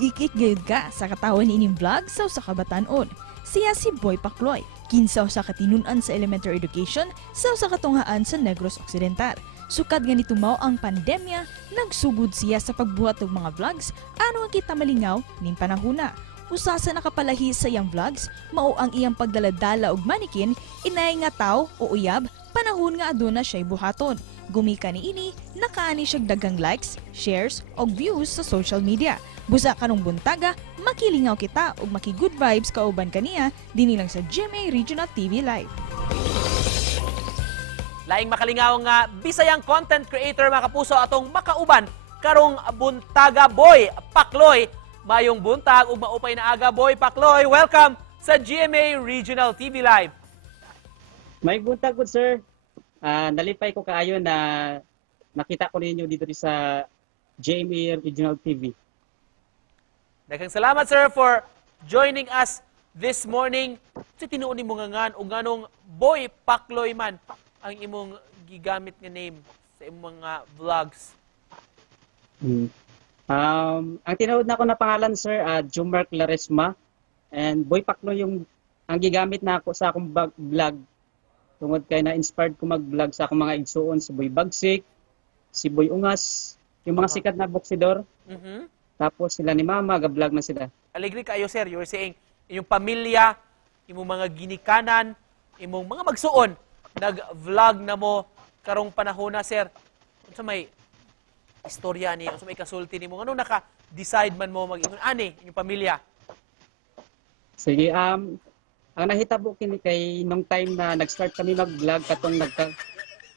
Giikik gayud ka sa katawan ni ining vlog sa usa ka batan-on. Siya si Boy Pacloy, kinsa sa katinunan sa elementary education sa usa ka tunghaan sa Negros Occidental. Sukad nga nitumaw ang pandemya, nagsugod siya sa pagbuhat og mga vlogs ano ang kita malingaw ning panahona. Usa sa nakapalahi sa iyang vlogs, mao ang iyang pagdaladala og manikin, inay nga taw o uyab, panahon nga aduna siya'y buhaton. Gumika ni ini, nakaani siyang daghang likes, shares, o views sa social media. Busa kanong buntaga, makilingaw kita ug maki-good vibes kauban kaniya dinhi lang sa GMA Regional TV Live. Laing makalingaw nga Bisayang content creator mga kapuso atong makauban karong buntaga Boy Pacloy. Mayong buntag ug maupay na aga Boy Pacloy. Welcome sa GMA Regional TV Live. May buntag po, sir. Nalipay ko kaayo na nakita ko ninyo dito sa GMA Regional TV. Daghang salamat sir for joining us this morning. Sa tinuon nimo nga ug nganong Boy Pacloy man ang imong gigamit nga name sa imong mga vlogs. Ang tinuod na ko na pangalan, sir, Jumar Claresma, and Boy Pacloy yung ang gigamit na ako sa akong vlog. Tungod kay na-inspired ko mag-vlog sa akong mga igsuon, si Boy Bagsik, si Boy Ungas, yung mga sikat na boksidor. Tapos sila ni Mama, ga-vlog na sila. Alegre kayo sir, you were saying, inyong pamilya, imong mga ginikanan, imong mga magsuon, nag-vlog na mo karong panahon na sir. Unsa may istorya ni, unsa may kasulti nimo, ano naka-decide man mo mag-ingon ani inyong pamilya? Sige, ang nahitabo kini kay nung time na nag-start kami mag-vlog katong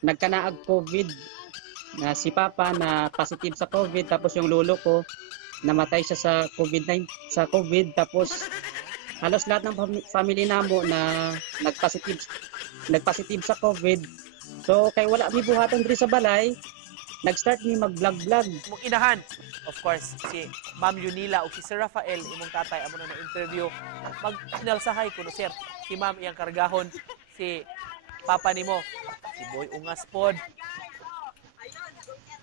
nagkanaag COVID na si Papa na positive sa COVID, tapos yung lolo ko namatay siya sa COVID tapos halos lahat ng family namo na nagpositive sa COVID. So kay wala mi buhaton diri sa balay, nag-start mi mag-vlog. Imong inahan, of course, si Ma'am Yunila o si Sir Rafael, imong tatay, amo na interview. Mag-inalsahay ko no, sir. Si Ma'am iyang kargahon, si Papa nimo, si Boy Ungas pod.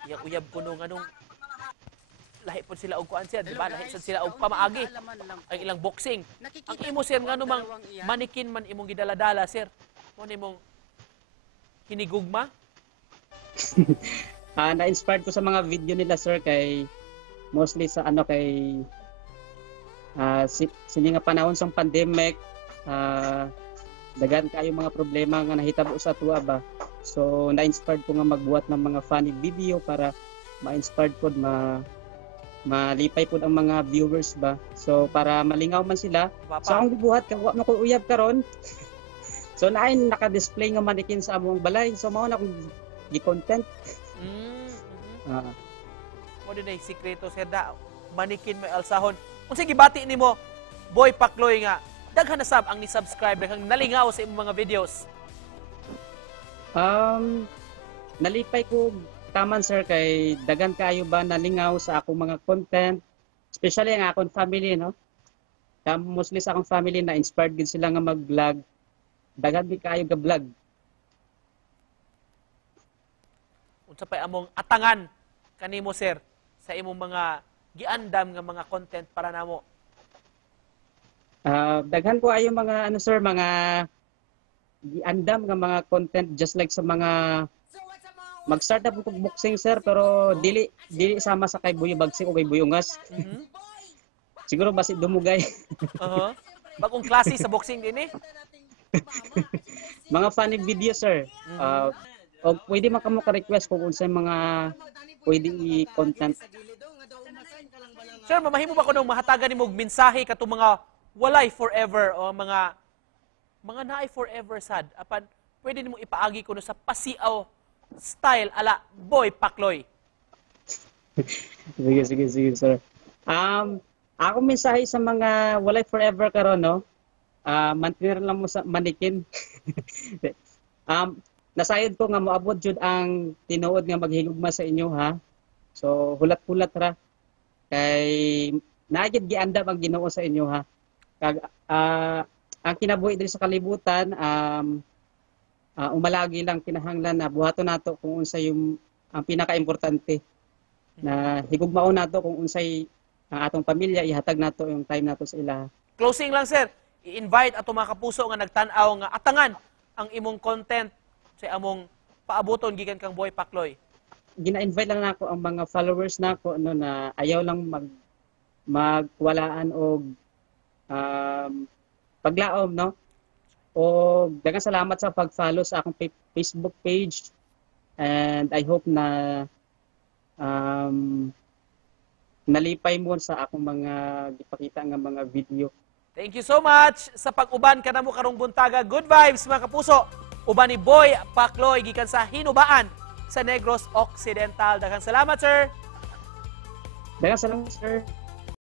Iyang uyab ko nung anong lahi po sila og kuan sir, di ba? Lahi sad sila og pamaagi. Ang ilang boxing. Ang imo sir nga mang manikin man imong gidaladala sir. Mo nimong hinigugma? Na-inspired ko sa mga video nila, sir, kay mostly sa sini nga panahon sa pandemic, daghan kayo mga problema nga nahitabo sa tuwa ba. So na-inspired ko nga magbuhat ng mga funny video para ma-inspired po malipay po ang mga viewers ba. So para malingaw man sila. Papa. So ang gibuhat ka wa man ko uyab karon. So naay naka-display nga manikin sa among balay. So mao na akong gi-content. Mo din ay sikreto sir da manikin may alsahon. Unsa gibati nimo Boy Pacloy nga daghan na sab ang ni-subscribe daghang nalingaw sa imong mga videos? Nalipay ko taman, sir, kay daghan kayo ba nalingaw sa akong mga content, especially ang akong family, no? Mostly sa akong family na inspired gid sila nga mag-vlog. Daghan di kayo ga vlog. Unsa pay among atangan kanimo sir sa imong mga giandam nga mga content para namo? Daghan ko ayo mga sir, mga giandam nga mga content, just like sa mga mag-start up ko boxing, sir, pero dili sama sa kay Boy Bagsik o kay Boy Ungas. Siguro basi dumugay. Bagong klase sa boxing din eh. Mga funny video, sir. O pwede man kamo ka-request kung unsay mga pwede i-content. Sir, mamahimo ba ko nung mahatagan nimo og mensahe katong mga walay forever o mga naay forever sad apan pwede nimo ipaagi kuno sa pasiaw style ala Boy Pacloy? Sige, sir. Ako mensahe sa mga walay forever karon, no? Mantinir lang mo sa manikin. Nasayod ko nga moabot jud ang tinuod nga maghigugma sa inyo, ha. So hulat-hulat ra kay naagid giandam ang Ginoo sa inyo, ha. Ang kinabuhi diri sa kalibutan, umalagi lang kinahanglan na buhaton nato kung unsay yung ang pinaka-importante na higugmaon nato kung unsay ang atong pamilya ihatag nato yung time nato sa ila. Closing lang, sir. I-invite ato mga kapuso nga nagtan-aw nga atangan ang imong content sa among paabuton gikan kang Boy Pakloy. Gina-invite lang nako ang mga followers nako no na ayaw lang magwalaan og paglaom no. O daghang salamat sa pag-follow sa akong Facebook page, and I hope na nalipay mo sa akong mga gipakita nga mga video. Thank you so much sa pag-uban ka na mo karong buntaga. Good vibes mga kapuso. Uban ni Boy Pakloy gikan sa Hinubaan sa Negros Occidental. Daghang salamat, sir. Daghang salamat, sir.